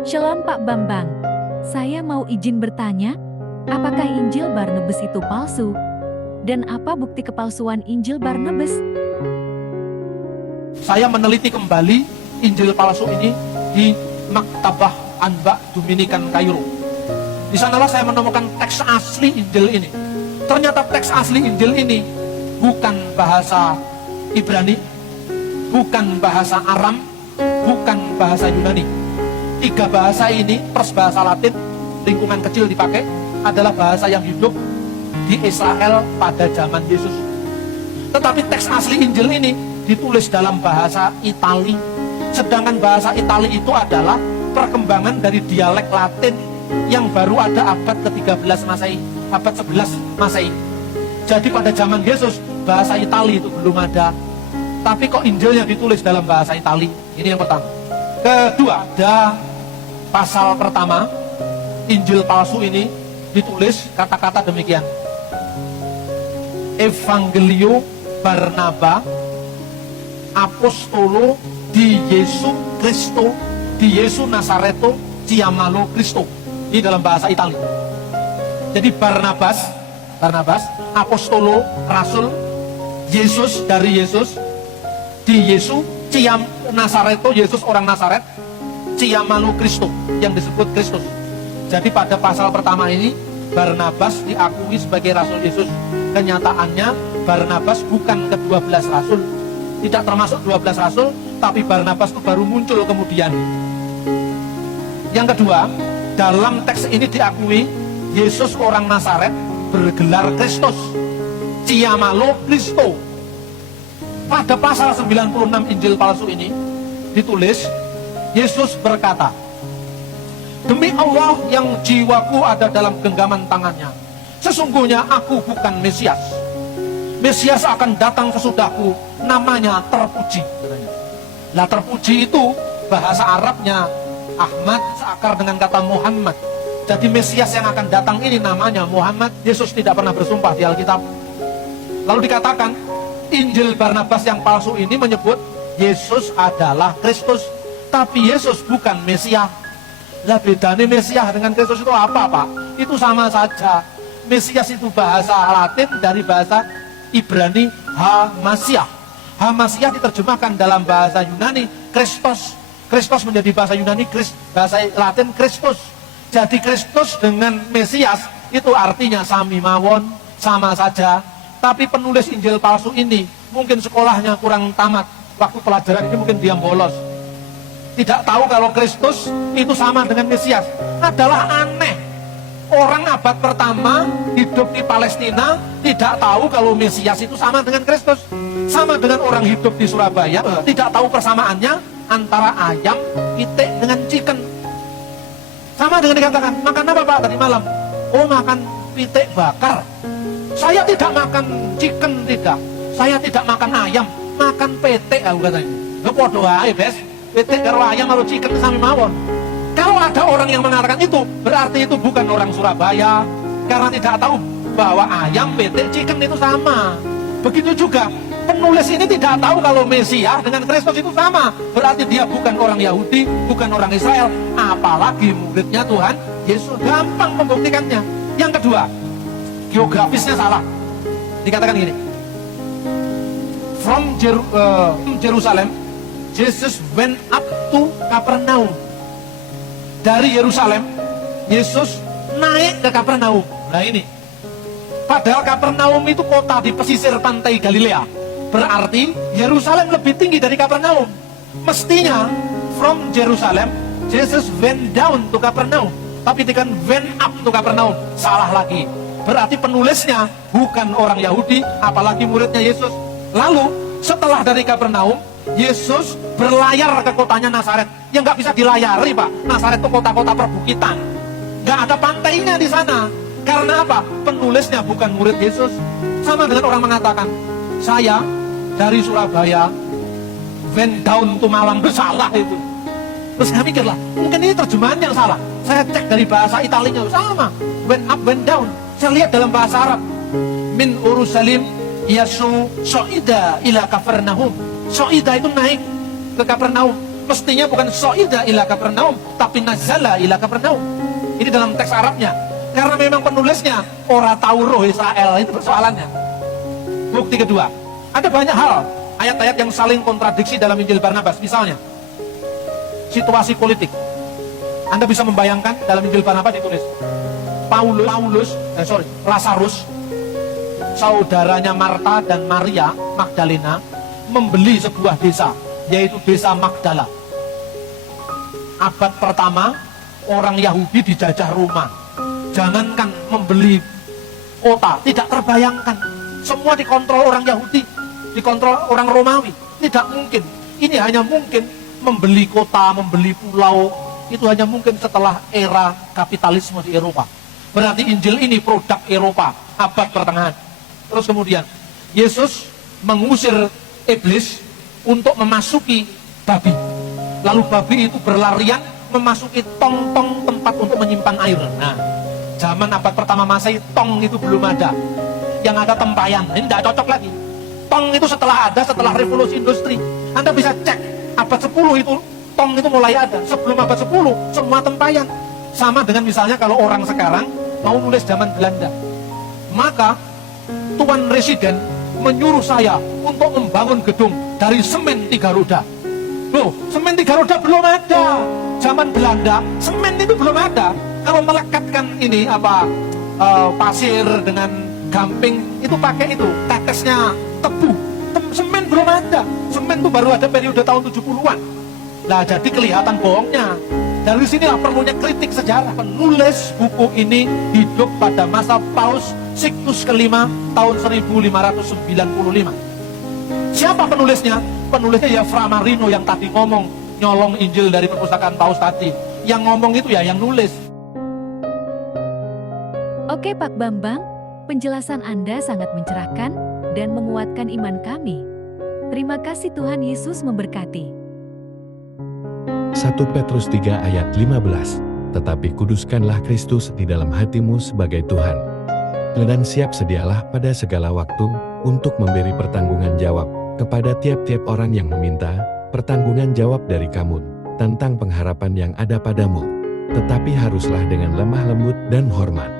Shalom Pak Bambang, saya mau izin bertanya, apakah Injil Barnabas itu palsu? Dan apa bukti kepalsuan Injil Barnabas? Saya meneliti kembali Injil palsu ini di Maktabah Anba Dominikan Kairo. Di sanalah saya menemukan teks asli Injil ini. Ternyata teks asli Injil ini bukan bahasa Ibrani, bukan bahasa Aram, bukan bahasa Yunani. Tiga bahasa ini plus bahasa Latin, lingkungan kecil dipakai, adalah bahasa yang hidup di Israel pada zaman Yesus. Tetapi teks asli Injil ini ditulis dalam bahasa Itali. Sedangkan bahasa Itali itu adalah perkembangan dari dialek Latin yang baru ada abad ke-13 Masehi, abad 11 Masehi. Jadi pada zaman Yesus bahasa Itali itu belum ada. Tapi kok Injilnya ditulis dalam bahasa Itali? Ini yang pertama. Kedua, ada pasal pertama Injil palsu ini ditulis kata-kata demikian: Evangelio Barnaba Apostolo di Yesu Kristo di Yesu Nasareto Ciamalo Kristo. Ini dalam bahasa Itali. Jadi Barnabas Apostolo, Rasul, Yesus dari Yesus, di Yesu, Ciam Nasareto, Yesus orang Nasaret, Ciamalo Kristo, yang disebut Kristus. Jadi pada pasal pertama ini Barnabas diakui sebagai Rasul Yesus. Kenyataannya Barnabas bukan ke-12 Rasul, tidak termasuk 12 Rasul, tapi Barnabas itu baru muncul kemudian. Yang kedua, dalam teks ini diakui Yesus orang Nasaret bergelar Kristus, Ciamalo Kristo. Pada pasal 96 Injil palsu ini ditulis, Yesus berkata, "Demi Allah yang jiwaku ada dalam genggaman tangannya, sesungguhnya aku bukan Mesias. Mesias akan datang sesudahku, namanya terpuji." Nah, terpuji itu bahasa Arabnya Ahmad seakar dengan kata Muhammad. Jadi Mesias yang akan datang ini namanya Muhammad. Yesus tidak pernah bersumpah di Alkitab. Lalu dikatakan Injil Barnabas yang palsu ini menyebut Yesus adalah Kristus, tapi Yesus bukan Mesias. Lah bedanya Mesias dengan Kristus itu apa, Pak? Itu sama saja. Mesias itu bahasa Latin dari bahasa Ibrani Hamasiah. Hamasiah diterjemahkan dalam bahasa Yunani Kristos. Kristos menjadi bahasa Yunani, bahasa Latin Kristus. Jadi Kristus dengan Mesias itu artinya sami mawon, sama saja. Tapi penulis Injil palsu ini mungkin sekolahnya kurang tamat. Waktu pelajaran ini mungkin dia bolos, tidak tahu kalau Kristus itu sama dengan Mesias. Adalah aneh. Orang abad pertama hidup di Palestina tidak tahu kalau Mesias itu sama dengan Kristus. Sama dengan orang hidup di Surabaya tidak tahu persamaannya antara ayam, pitik dengan chicken. Sama dengan dikatakan, makan apa Pak tadi malam? Oh, makan pitik bakar. Saya tidak makan chicken, tidak. Saya tidak makan ayam, makan pitik, aku katanya. Nggak podo aja, Bes. Pitik karo ayam karo chicken sami mawon. Kalau ada orang yang mengatakan itu, berarti itu bukan orang Surabaya, karena tidak tahu bahwa ayam, pitik, chicken itu sama. Begitu juga penulis ini tidak tahu kalau Mesias dengan Kristus itu sama. Berarti dia bukan orang Yahudi, bukan orang Israel, apalagi muridnya Tuhan Yesus. Gampang membuktikannya. Yang kedua, geografisnya salah. Dikatakan gini, from Jerusalem Jesus went up to Kapernaum. Dari Yerusalem Yesus naik ke Kapernaum. Nah ini, padahal Kapernaum itu kota di pesisir pantai Galilea. Berarti Yerusalem lebih tinggi dari Kapernaum. Mestinya from Jerusalem Jesus went down to Kapernaum. Tapi dengan went up to Kapernaum, salah lagi. Berarti penulisnya bukan orang Yahudi, apalagi muridnya Yesus. Lalu setelah dari Kapernaum, Yesus berlayar ke kotanya Nasaret. Yang nggak bisa dilayari, Pak. Nasaret itu kota-kota perbukitan, nggak ada pantainya di sana. Karena apa? Penulisnya bukan murid Yesus. Sama dengan orang mengatakan, saya dari Surabaya went down to Malang. Salah itu. Terus saya mikirlah, mungkin ini terjemahan yang salah. Saya cek dari bahasa Italinya, sama. Went up, went down. Saya lihat dalam bahasa Arab, min Urusalim Yasu so'ida ila Kapernaum. So'ida itu naik ke Kapernaum. Mestinya bukan so'ida ila Kapernaum, tapi nazala ila Kapernaum. Ini dalam teks Arabnya. Karena memang penulisnya ora tahu roh Israel, itu persoalannya. Bukti kedua, ada banyak hal, ayat-ayat yang saling kontradiksi dalam Injil Barnabas. Misalnya, situasi politik. Anda bisa membayangkan dalam Injil Barnabas ditulis, Lazarus, saudaranya Marta dan Maria Magdalena, membeli sebuah desa, yaitu desa Magdala. Abad pertama, orang Yahudi dijajah Roma. Jangankan membeli kota, tidak terbayangkan. Semua dikontrol orang Yahudi, dikontrol orang Romawi. Tidak mungkin. Ini hanya mungkin membeli kota, membeli pulau. Itu hanya mungkin setelah era kapitalisme di Eropa. Berarti Injil ini produk Eropa, abad pertengahan. Terus kemudian, Yesus mengusir iblis untuk memasuki babi. Lalu babi itu berlarian memasuki tong-tong tempat untuk menyimpan air. Nah, zaman abad pertama Masehi, tong itu belum ada. Yang ada tempayan. Ini tidak cocok lagi. Tong itu setelah ada, setelah revolusi industri. Anda bisa cek, abad 10 itu, tong itu mulai ada. Sebelum abad 10, semua tempayan. Sama dengan misalnya kalau orang sekarang mau nulis zaman Belanda. Maka, Tuan Residen menyuruh saya untuk membangun gedung dari semen 3 roda. Loh, semen 3 roda belum ada. Zaman Belanda, semen itu belum ada. Kalau melekatkan ini pasir dengan gamping, itu pakai itu, tetesnya tebu. Semen belum ada. Semen itu baru ada periode tahun 70-an. Nah, jadi kelihatan bohongnya. Dari sinilah perlunya kritik sejarah. Penulis buku ini hidup pada masa Paus Sixtus kelima tahun 1595. Siapa penulisnya? Penulisnya ya Fra Marino yang tadi ngomong, nyolong Injil dari perpustakaan Paus tadi. Yang ngomong itu ya yang nulis. Oke Pak Bambang, penjelasan Anda sangat mencerahkan dan menguatkan iman kami. Terima kasih, Tuhan Yesus memberkati. 1 Petrus 3 ayat 15. Tetapi kuduskanlah Kristus di dalam hatimu sebagai Tuhan. Dan siap sedialah pada segala waktu untuk memberi pertanggungan jawab kepada tiap-tiap orang yang meminta pertanggungan jawab dari kamu tentang pengharapan yang ada padamu. Tetapi haruslah dengan lemah lembut dan hormat.